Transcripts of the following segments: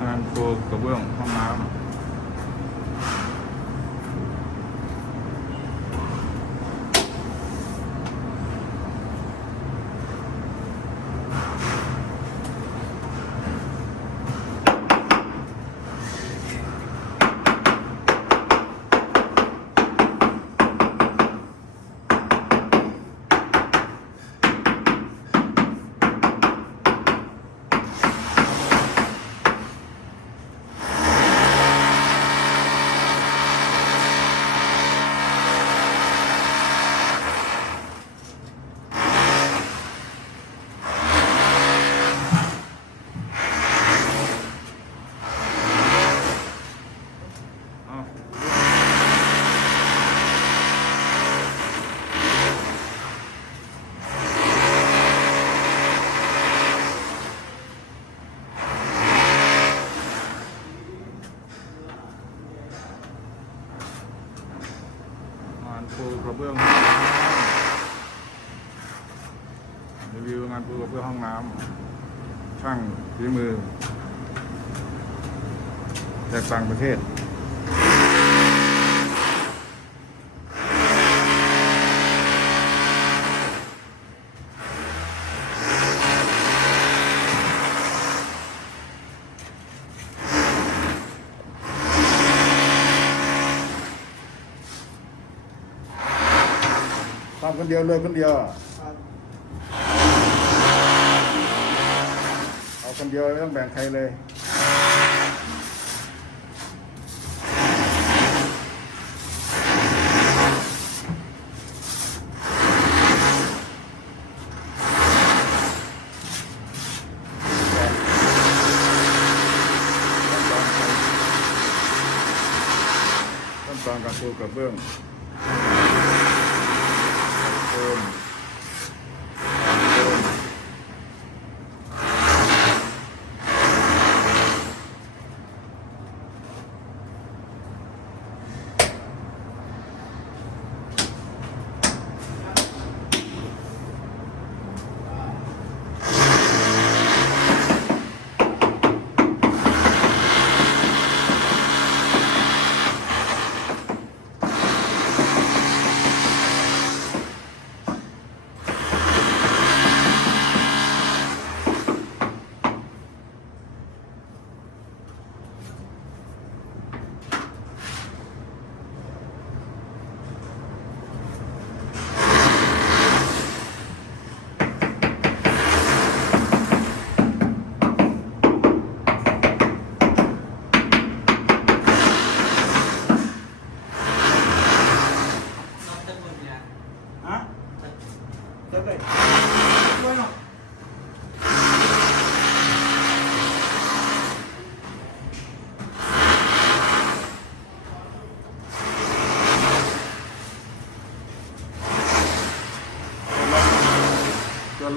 งานปูกระเบื้องห้องน้ำ ปูกระเบื้องรีวิวงานปูกระเบื้องห้องน้ำช่างฝีมือ จากต่างประเทศำคนเดียวเลยคนเดียวเอาคนเดียวไม่ต้องแบ่งใครเลยตอนการปูกระเบื้อง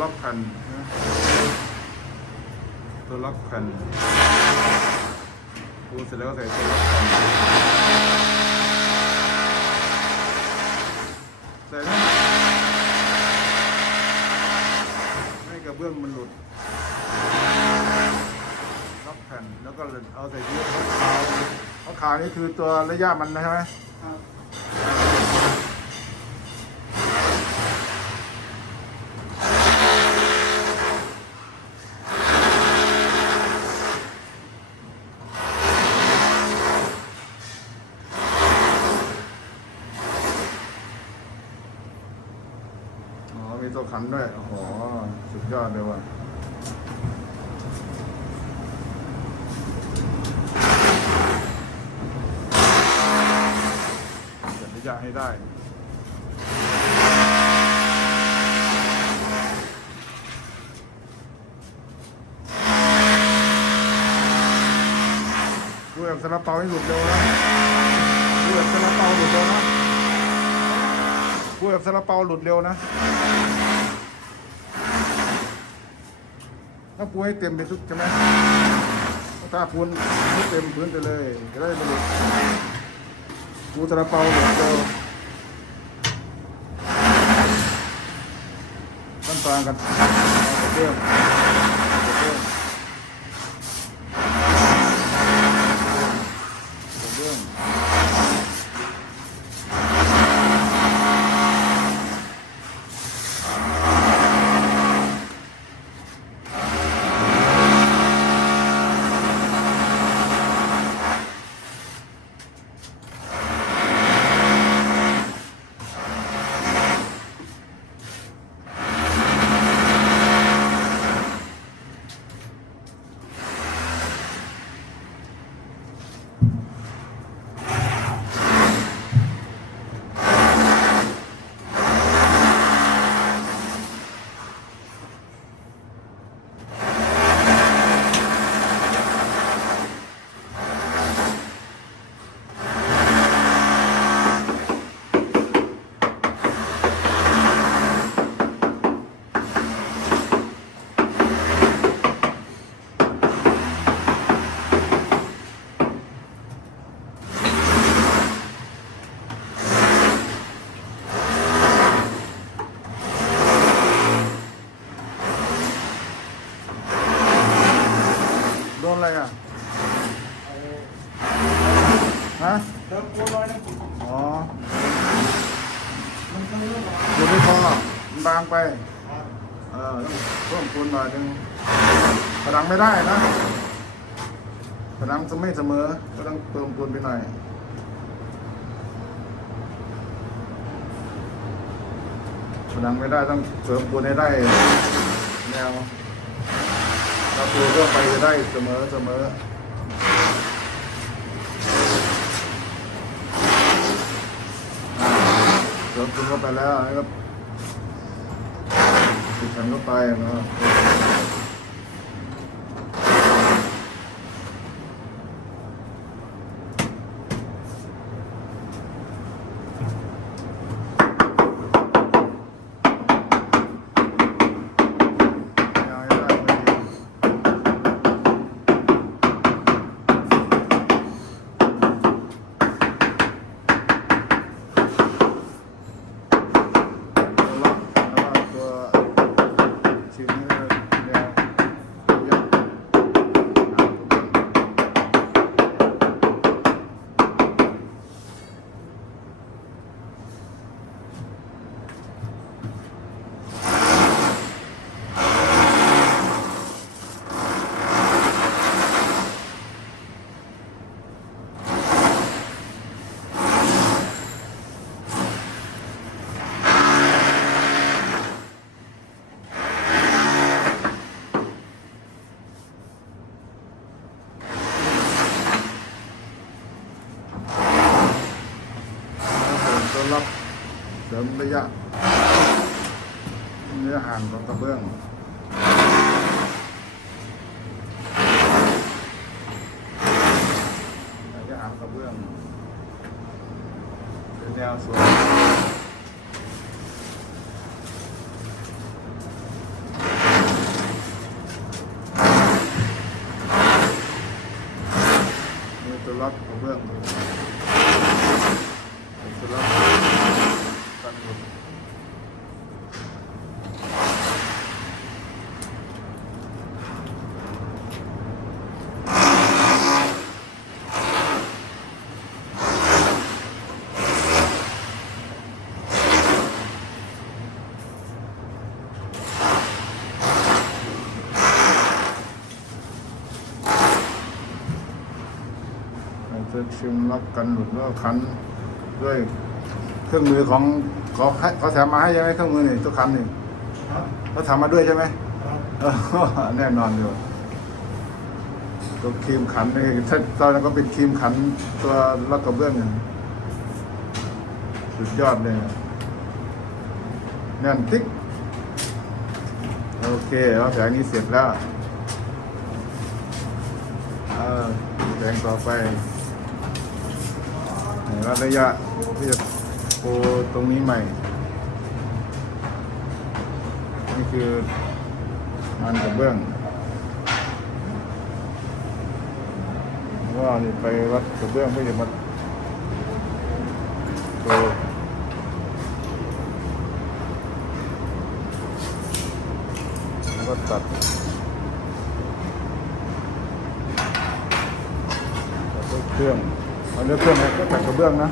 ล็อกแผ่นนะตัวล็อกแผ่นปูเสร็จแล้วก็ใส่ตัวล็อกแผ่นใส่ไหมให้กระเบื้องมันหลุดล็อกแผ่นแล้วก็เอาใส่ที่ขาวขาวขาวนี่คือตัวระยะมันนะใช่ไหมอ๋อมี ตัวขันด้วย โอ้โห สุดยอดเลยว่ะเดี๋ยวจะให้ได้ดูแบบซาลาเปาให้หลุดเร็วนะดูแบบซาลาเปาหลุดเร็วนะดูแบบซาลาเปาหลุดเร็วนะ ถ้าปูให้เต็มไปทุกใช่ไหมถ้าปูให้เต็มพื้นไปเลยจะได้ไม่หลุดปูซาลาเปาหลุดเร็วขั้นตอนกันเรื่อง ติมตัวน้อยนะอ๋อ มันต้องเลือกอยู่ไม่พอมันบางไป เออต้องเพิ่มคูณหน่อยหนึงผนังไม่ได้นะผนังจะไม่เสมอ ก็ต้องเติมคูณไปหน่อยผนังไม่ได้ต้องเสริมคูณให้ได้ แนวเราตัวเรื่องไปจะได้เสมอเสมอ เสริมคูณเข้าไปแล้วนะครับติดกันเข้าไปนะครับให้ได้พอดีตัวล็อกแล้วก็ตัวชิ้นนี้แนวเยอะเสริมตัวล็อกเสริมระยะเนื้อห่างของกระเบื้องระยะห่างกระเบื้อง เป็น เราจะชิมล็อกกันหลุดแล้วก็คันด้วยเครื่องมือของเขาให้เขาแถมมาให้ใช่ไหมเครื่องมือนี่ทุกคันนี่ครับเขาทำมาด้วยใช่ไหมครับเออแน่นอนอยู่ตัวครีมขันนี่ถ้าตอนนั้นก็เป็นครีมขันตัวล็อกกระเบื้องเนี่ยสุดยอดเลยแน่นติ๊กโอเคแล้วแผงนี้เสร็จแล้วเออแผงต่อไป แล้วระยะที่จะโปตรงนี้ใหม่ นี่คืองานกระเบื้องว่านี่ไปวัดกระเบื้องเพื่อจะมาโตก็ตัดตัดเครื่องเอาเนื้อเครื่องให้ เบื้องนะ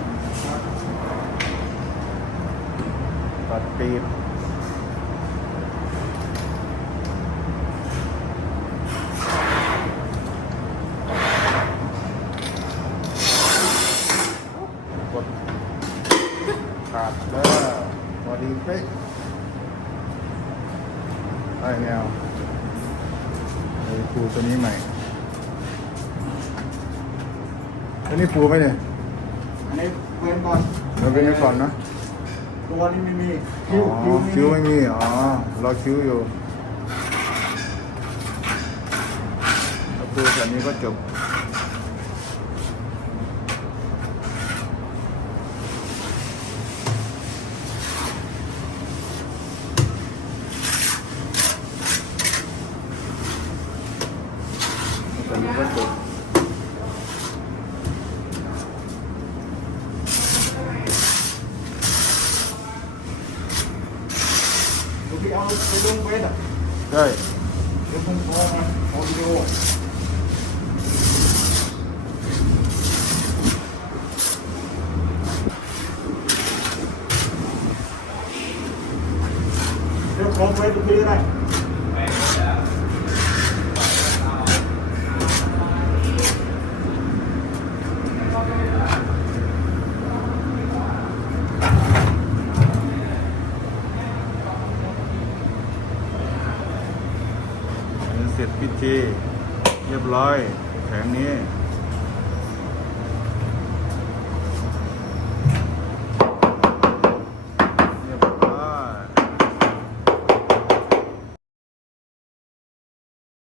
ตัดปีบกดขาดแล้วพอดีเป๊ะได้แนวเลยปูตัวนี้ใหม่อันนี้ปูไหมเนี่ย นนี้เว้นก่อนเราเป็นไว้ก่อนนะตัวนี้ไม่มีอ๋คิ้วอคิ้วคิ้วไม่ไม่มีมีอ๋อรอคิ้วอยู่ถ้าปูแผ่นนี้ก็จบ แผ่นนี้ก็จบ ดูพี่เอาไปลงเว้นอะ ใช่ เดี๋ยวผมโทรมาโทรวิดีโอเดี๋ยวโทรเว้นดูพี่ได้ อันนี้เสร็จ พิธีเรียบร้อยแผงนี้